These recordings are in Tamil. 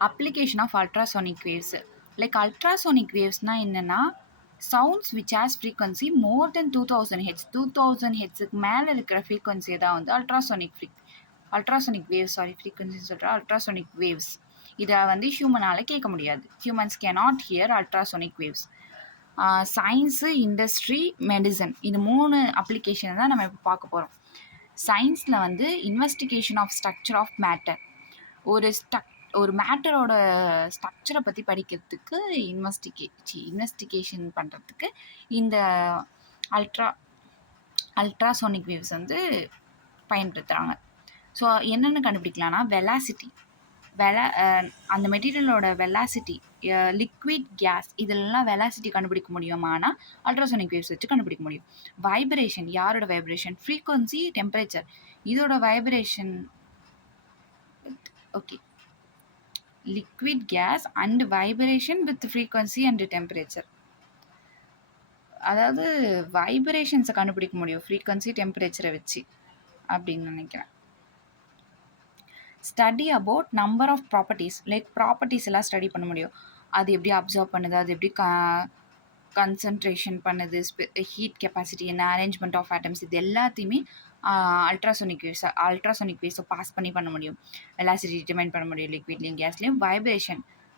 application of ultrasonic waves. Like ultrasonic waves na என்னன்னா sounds which has frequency more than 2000 Hz. 2000 Hz மேலே இருக்கிற frequency தான் வந்து ultrasonic waves, frequency சொல்கிற ultrasonic waves. இதை வந்து ஹியூமனால் கேட்க முடியாது. Humans cannot hear ultrasonic waves. Science, industry, medicine, இது 3 அப்ளிகேஷன் தான் நம்ம இப்போ பார்க்க போகிறோம். சயின்ஸில் வந்து investigation of structure of matter, ஒரு மேட்டரோட ஸ்ட்ரக்சரை பற்றி படிக்கிறதுக்கு இன்வெஸ்டிகேஷன் பண்ணுறதுக்கு இந்த அல்ட்ராசோனிக் வேவ்ஸ் வந்து பயன்படுத்துகிறாங்க. ஸோ என்னென்னு கண்டுபிடிக்கலாம்னா அந்த மெட்டீரியலோட வெலாசிட்டி, லிக்விட், கேஸ், இதெல்லாம் வெலாசிட்டி கண்டுபிடிக்க முடியுமானா அல்ட்ராசோனிக் வேவ்ஸ் வச்சு கண்டுபிடிக்க முடியும். வைப்ரேஷன், யாரோட வைப்ரேஷன், ஃப்ரீக்வன்சி, டெம்பரேச்சர், இதோட vibration, okay, liquid gas and vibration with frequency and temperature. அதாவது வைப்ரேஷன்ஸை கண்டுபிடிக்க முடியும் ஃப்ரீக்வன்சி, டெம்பரேச்சரை வச்சு அப்படின்னு நினைக்கிறேன். Study about number of properties, like properties எல்லாம் ஸ்டடி பண்ண முடியும். அது எப்படி அப்சர்வ் பண்ணுது, அது எப்படி கன்சன்ட்ரேஷன் பண்ணுது, ஹீட் கெப்பாசிட்டி என்ன, அரேஞ்ச்மெண்ட் ஆஃப் ஆட்டம்ஸ், இது எல்லாத்தையுமே அல்ட்ராசோனிக் வேவ்ஸை பாஸ் பண்ண முடியும். வெலாசிட்டி டிட்டர்மைன் பண்ண முடியும் லிக்விட்லேயும் கேஸ்லேயும்.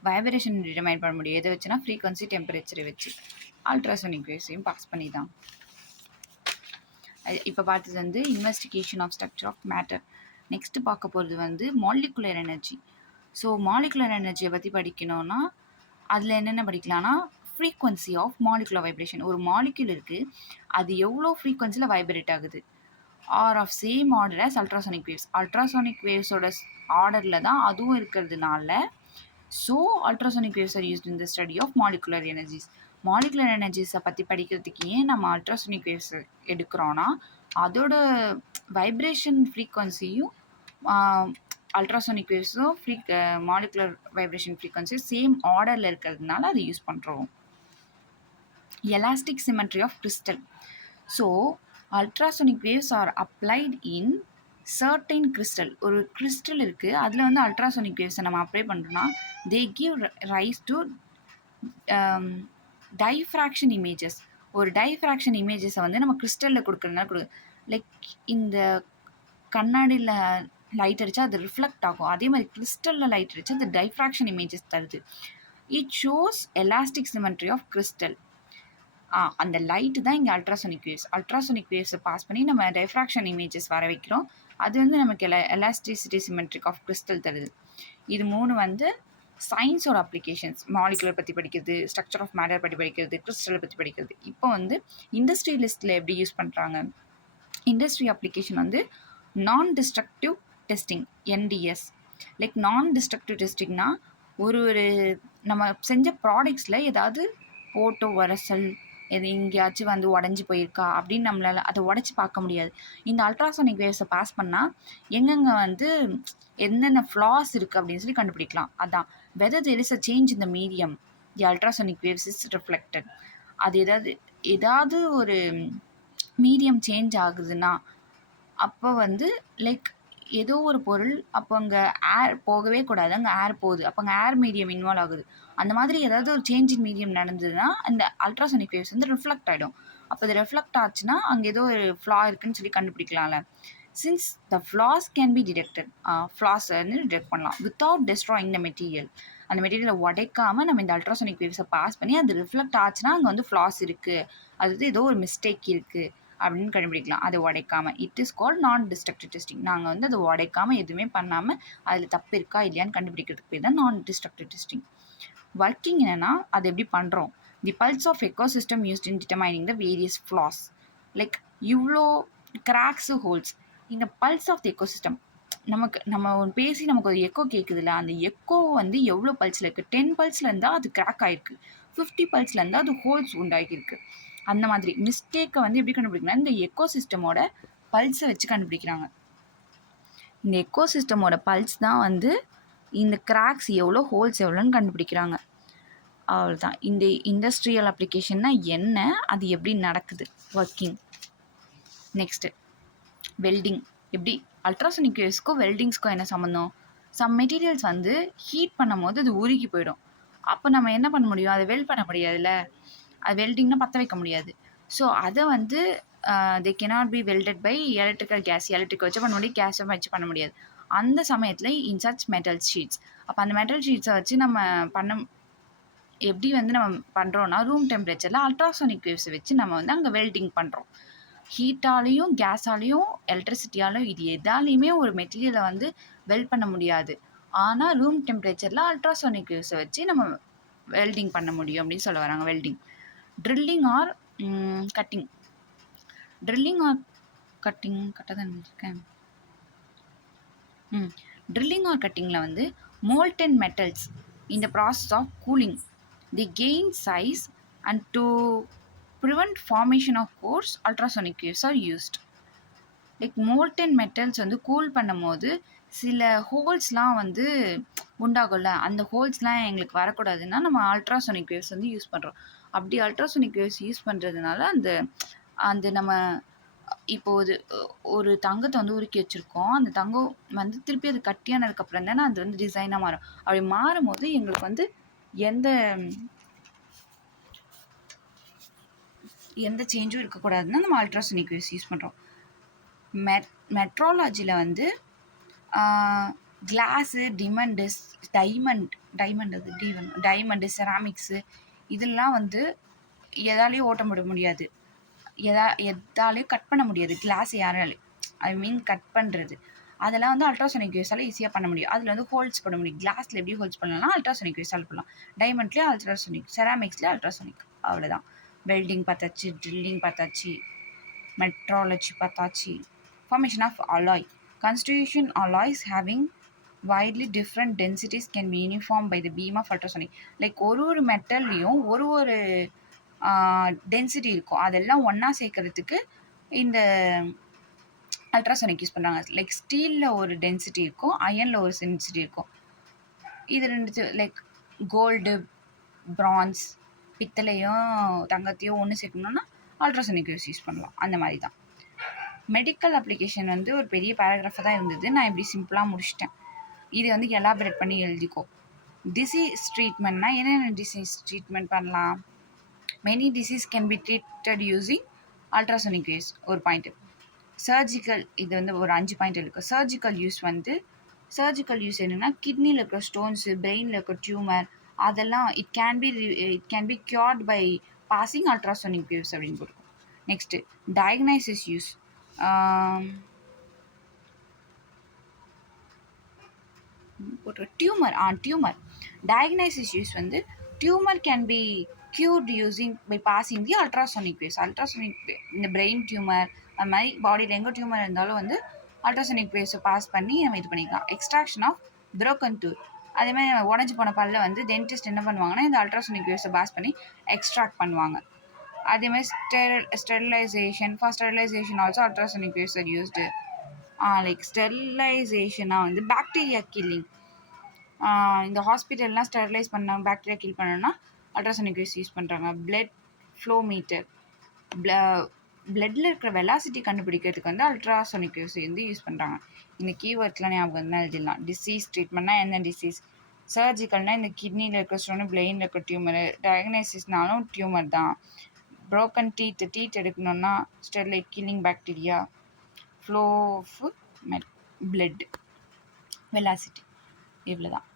வைப்ரேஷன் டிட்டர்மைன் பண்ண முடியும். எதை வச்சுன்னா ஃப்ரீக்வன்சி, டெம்பரேச்சரை வச்சு. அல்ட்ராசோனிக் வேவ்ஸையும் பாஸ் பண்ணி தான். இப்போ பார்த்தது வந்து investigation of structure of matter. Next பார்க்க போகிறது வந்து மாலிகுலர் எனர்ஜி. ஸோ மாலிகுலர் எனர்ஜியை பற்றி படிக்கணும்னா அதில் என்னென்ன படிக்கலாம்னா ஃப்ரீக்வன்சி ஆஃப் மாலிகுலர் வைப்ரேஷன். ஒரு மாலிகுல் இருக்குது, அது எவ்வளோ ஃப்ரீக்வன்சியில் வைப்ரேட் ஆகுது, are of same order as ultrasonic waves. Ultrasonic வேவ்ஸோட ஆர்டரில் தான் அதுவும் இருக்கிறதுனால so ultrasonic waves are used in the study of molecular energies. Molecular எனர்ஜிஸை பற்றி படிக்கிறதுக்கு ஏன் நம்ம அல்ட்ராசோனிக் வேவ்ஸ் எடுக்கிறோன்னா அதோட வைப்ரேஷன் ஃப்ரீக்வன்சியும் அல்ட்ராசோனிக் வேவ்ஸும் மாலிகுலர் வைப்ரேஷன் ஃப்ரீக்வன்சியும் சேம் ஆர்டரில் இருக்கிறதுனால அதை யூஸ் பண்ணுறோம். Elastic symmetry of crystal. So ultrasonic waves are applied in certain crystal. ஒரு கிறிஸ்டல் இருக்குது, அதில் வந்து அல்ட்ராசோனிக் வேவ்ஸை நம்ம அப்ளை பண்ணுறோன்னா they give rise to diffraction images. ஒரு டைஃப்ராக்ஷன் இமேஜஸை வந்து நம்ம கிறிஸ்டலில் கொடுக்குறதுனால லைக் இந்த கண்ணாடியில் லைட் அடித்தா அது ரிஃப்ளெக்ட் ஆகும், அதே மாதிரி கிறிஸ்டலில் லைட் அடித்தா அது டைஃப்ராக்ஷன் இமேஜஸ் தருது. It shows elastic symmetry of crystal. அந்த லைட்டு தான் இங்கே அல்ட்ராசோனிக் வேவ்ஸை பாஸ் பண்ணி நம்ம டைஃப்ராக்ஷன் இமேஜஸ் வர வைக்கிறோம். அது வந்து நமக்கு எலாஸ்டிசிட்டி சிமெட்ரிக் ஆஃப் கிறிஸ்டல் தருது. இது 3 வந்து சயின்ஸோட அப்ளிகேஷன்ஸ். மாலிகுலர் பற்றி படிக்கிறது, ஸ்ட்ரக்சர் ஆஃப் மேட்டர் பற்றி படிக்கிறது, கிறிஸ்டலை பற்றி படிக்கிறது. இப்போ வந்து இண்டஸ்ட்ரி லிஸ்ட்டில் எப்படி யூஸ் பண்ணுறாங்க, இண்டஸ்ட்ரி அப்ளிகேஷன் வந்து நான் டிஸ்ட்ரக்டிவ் டெஸ்டிங், NDS. லைக் நான் டிஸ்ட்ரக்டிவ் டெஸ்டிங்னா ஒரு நம்ம செஞ்ச ப்ராடக்ட்ஸில் ஏதாவது போட்டோ உரசல், எது எங்கேயாச்சும் வந்து உடஞ்சி போயிருக்கா அப்படின்னு நம்மளால் அதை உடச்சி பார்க்க முடியாது. இந்த அல்ட்ராசோனிக் வேவ்ஸை பாஸ் பண்ணால் எங்கெங்கே வந்து என்னென்ன ஃப்ளாஸ் இருக்குது அப்படின்னு சொல்லி கண்டுபிடிக்கலாம். அதான் whether there is a change in the medium, the ultrasonic waves is reflected. அது ஏதாவது ஒரு மீடியம் சேஞ்ச் ஆகுதுன்னா அப்போ வந்து லைக் ஏதோ ஒரு பொருள் அப்போ அங்கே ஏர் போகவே கூடாது, அங்கே ஏர் போகுது, அப்போ அங்கே ஏர் மீடியம் இன்வால்வ் ஆகுது. அந்த மாதிரி ஏதாவது ஒரு சேஞ்ச் இன் மீடியம் நடந்ததுன்னா அந்த அல்ட்ராசோனிக் வேவ்ஸ் வந்து ரிஃப்ளெக்ட் ஆகிடும். அப்போ அது ரிஃப்ளெக்ட் ஆச்சுன்னா அங்கே ஏதோ ஒரு ஃப்ளா இருக்குன்னு சொல்லி கண்டுபிடிக்கலாம்ல. Since the flaws can be detected, ஃப்ளாஸை வந்து டிடெக்ட் பண்ணலாம் வித்தவுட் டெஸ்ட்ராயிங் த மெட்டீரியல். அந்த மெட்டீரியலை உடைக்காமல் நம்ம இந்த அல்ட்ராசோனிக் வேவ்ஸை பாஸ் பண்ணி அது ரிஃப்ளெக்ட் ஆச்சுன்னா அங்கே வந்து ஃப்ளாஸ் இருக்குது, அது ஏதோ ஒரு மிஸ்டேக் இருக்குது அப்படின்னு கண்டுபிடிக்கலாம். அதை உடைக்காமல். இட் இஸ் கால்ட் நான் டிஸ்ட்ரக்டிவ் டெஸ்டிங். நாங்கள் வந்து அதை உடைக்காமல் எதுவுமே பண்ணாமல் அதில் தப்பு இருக்கா இல்லையான்னு கண்டுபிடிக்கிறதுக்கு பேர் தான் நான் டிஸ்ட்ரக்டிவ் டெஸ்டிங். ஒர்க்கிங் என்னென்னா அது எப்படி பண்ணுறோம். The pulse of echo system used in determining the various flaws. Like இவ்வளோ கிராக்ஸு, ஹோல்ஸ். இந்த பல்ஸ் ஆஃப் தி எக்கோசிஸ்டம் நம்ம பேசி நமக்கு ஒரு எக்கோ கேட்குதுல்ல, அந்த எக்கோ வந்து எவ்வளோ பல்ஸில் இருக்குது. 10 பல்ஸில் இருந்தால் அது கிராக் ஆகிருக்கு, 50 பல்ஸில் இருந்தால் அது ஹோல்ஸ் உண்டாகிருக்கு. அந்த மாதிரி மிஸ்டேக்கை வந்து எப்படி கண்டுபிடிக்கணும், இந்த எக்கோசிஸ்டமோட பல்ஸை வச்சு கண்டுபிடிக்கிறாங்க. இந்த எக்கோசிஸ்டமோட பல்ஸ் தான் வந்து இந்த கிராக்ஸ் எவ்வளோ, ஹோல்ஸ் எவ்வளோன்னு கண்டுபிடிக்கிறாங்க. அவ்வளோதான். இந்த இண்டஸ்ட்ரியல் அப்ளிகேஷன்னா என்ன, அது எப்படி நடக்குது, ஒர்க்கிங். Next welding. எப்படி அல்ட்ராசோனிக் வேவ்ஸ்க்கும் வெல்டிங்ஸ்க்கும் என்ன சம்மந்தம்? சம் மெட்டீரியல்ஸ் வந்து ஹீட் பண்ணும்போது அது உருகி போயிடும். அப்போ நம்ம என்ன பண்ண முடியும்? அதை வெல்ட் பண்ண முடியாதுல்ல. அது வெல்டிங்னா பற்ற வைக்க முடியாது. ஸோ அதை வந்து they cannot be welded by electrical gas. Electric வச்சு பண்ண முடியும், கேஸை வச்சு பண்ண முடியாது. அந்த சமயத்தில் இன் சச் மெட்டல் ஷீட்ஸ். அப்போ அந்த மெட்டல் ஷீட்ஸை வச்சு நம்ம எப்படி வந்து நம்ம பண்ணுறோன்னா, ரூம் டெம்பரேச்சரில் அல்ட்ராசோனிக் வேவ்ஸை வச்சு நம்ம வந்து அங்கே வெல்டிங் பண்ணுறோம். ஹீட்டாலையும் கேஸாலையும் எலக்ட்ரிசிட்டியாலையும் இது எதாலையுமே ஒரு மெட்டீரியலை வந்து வெல்ட் பண்ண முடியாது. ஆனால் ரூம் டெம்பரேச்சரில் அல்ட்ராசோனிக் வேவ்ஸை வச்சு நம்ம வெல்டிங் பண்ண முடியும் அப்படின்னு சொல்ல வராங்க. Welding, drilling or cutting. Drilling or cutting கரெக்டாக தான் இருக்கேன். ட்ரில்லிங் ஆர் கட்டிங்கில் வந்து molten metals in the process of cooling they gain size, and to prevent formation of pores ultrasonic waves are used. Like molten metals வந்து கூல் பண்ணும் போது சில ஹோல்ஸ்லாம் வந்து உண்டாகும்ல, அந்த ஹோல்ஸ்லாம் எங்களுக்கு வரக்கூடாதுன்னா நம்ம அல்ட்ராசோனிக் வேவ்ஸ் வந்து யூஸ் பண்ணுறோம். அப்படி அல்ட்ராசோனிக் வேவ்ஸ் யூஸ் பண்ணுறதுனால அந்த அந்த நம்ம இப்போ ஒரு தங்கத்தை வந்து உருக்கி வச்சுருக்கோம். அந்த தங்கம் வந்து திருப்பி அது கட்டியானதுக்கப்புறம் தானே அது வந்து டிசைனாக மாறும். அப்படி மாறும்போது எங்களுக்கு வந்து எந்த சேஞ்சும் இருக்கக்கூடாதுன்னா நம்ம அல்ட்ராசோனிக் வேவ்ஸ் யூஸ் பண்ணுறோம். மெட்ராலஜியில் வந்து கிளாஸு, டைமண்டு, செராமிக்ஸு இதெல்லாம் வந்து எதாலையும் ஓட்ட முடியாது, எதாலையும் கட் பண்ண முடியாது. கிளாஸ் யாராலையும் கட் பண்ணுறது அதெல்லாம் வந்து அல்ட்ராசோனிக் வேவ்ஸால் ஈஸியாக பண்ண முடியும். அதில் வந்து ஹோல்ஸ் பண்ண முடியும். கிளாஸில் எப்படி ஹோல்ஸ் பண்ணலாம், அல்ட்ராசோனிக் வேவ்ஸால் பண்ணலாம். டைமண்ட்லேயே அல்ட்ராசோனிக், செராமிக்ஸ்லேயே அல்ட்ராசோனிக். அவ்வளோதான். வெல்டிங் பார்த்தாச்சு, ட்ரில்லிங் பார்த்தாச்சு, மெட்ராலஜி பார்த்தாச்சு. Formation of alloy. Constitution alloys having widely different densities can be uniformed by the beam of ultrasonic. Like ஒரு மெட்டல்லையும் ஒரு டென்சிட்டி இருக்கும். அதெல்லாம் ஒன்றா சேர்க்கறதுக்கு இந்த அல்ட்ராசோனிக் யூஸ் பண்ணுறாங்க. லைக் ஸ்டீலில் ஒரு டென்சிட்டி இருக்கும், அயனில் ஒரு டென்சிட்டி இருக்கும். இது ரெண்டு லைக் கோல்டு, பிரான்ஸ், பித்தளையும் தங்கத்தையும் ஒன்று சேர்க்கணுன்னா அல்ட்ராசோனிக் யூஸ் பண்ணலாம். அந்த மாதிரி தான். மெடிக்கல் அப்ளிகேஷன் வந்து ஒரு பெரிய பேராகிராஃபாக தான் இருந்தது. நான் இப்படி சிம்பிளாக முடிச்சிட்டேன். இது வந்து எலாபரேட் பண்ணி எழுதிக்கோ. டிசீஸ் ட்ரீட்மெண்ட்னா என்னென்ன டிசீஸ் ட்ரீட்மெண்ட் பண்ணலாம்? Many disease can be treated using ultrasonic waves. ஒரு பாயிண்ட்டு. சர்ஜிக்கல், இது வந்து ஒரு 5 பாயிண்ட் இருக்குது. சர்ஜிக்கல் யூஸ் என்னென்னா, கிட்னியில் இருக்கிற ஸ்டோன்ஸு, பிரெயினில் இருக்கிற டியூமர், அதெல்லாம் it can be cured by passing ultrasonic waves அப்படின்னு போட்டுருக்கோம். Next diagnosis use. Tumour diagnosis use வந்து tumour can be cured using by passing the ultrasonic waves. இந்த பிரெயின் டியூமர் அது மாதிரி பாடியில் எங்கே டியூமர் இருந்தாலும் வந்து அல்ட்ராசோனிக் வேவ்ஸை பாஸ் பண்ணி நம்ம இது பண்ணிக்கலாம். Extraction of broken tooth. அதே மாதிரி உடஞ்சி போன பல்ல வந்து டென்டிஸ்ட் என்ன பண்ணுவாங்கன்னா இந்த அல்ட்ராசோனிக் வேவ்ஸை பாஸ் பண்ணி எக்ஸ்ட்ராக்ட் பண்ணுவாங்க. அதே மாதிரி sterilization. For sterilization also ultrasonic waves are used. Like ஸ்டெரிலைசேஷனாக வந்து பாக்டீரியா கில்லிங். இந்த ஹாஸ்பிட்டல்லாம் ஸ்டெரிலைஸ் பண்ண பாக்டீரியா கில் பண்ணணும்னா அல்ட்ராசோனிக் வேவ்ஸ் யூஸ் பண்ணுறாங்க. பிளட் ஃப்ளோ மீட்டர், பிளட்டில் இருக்கிற வெலாசிட்டி கண்டுபிடிக்கிறதுக்கு வந்து அல்ட்ராசோனிக் வேவ்ஸ் வந்து யூஸ் பண்ணுறாங்க. இந்த கீவேர்ட்ஸ்லாம் ஞாபகம் தான் எழுதிடலாம். டிசீஸ் ட்ரீட்மெண்ட்னா என்ன டிசீஸ், சர்ஜிக்கல்னால் இந்த கிட்னியில் இருக்கிற ஸ்டோனு, பிரெயினில் இருக்கிற டியூமரு, டயக்னைசிஸ்னாலும் டியூமர் தான். ப்ரோக்கன் டீத் எடுக்கணும்னா sterilize killing bacteria, flow of blood, velocity, இவ்வளோ தான்.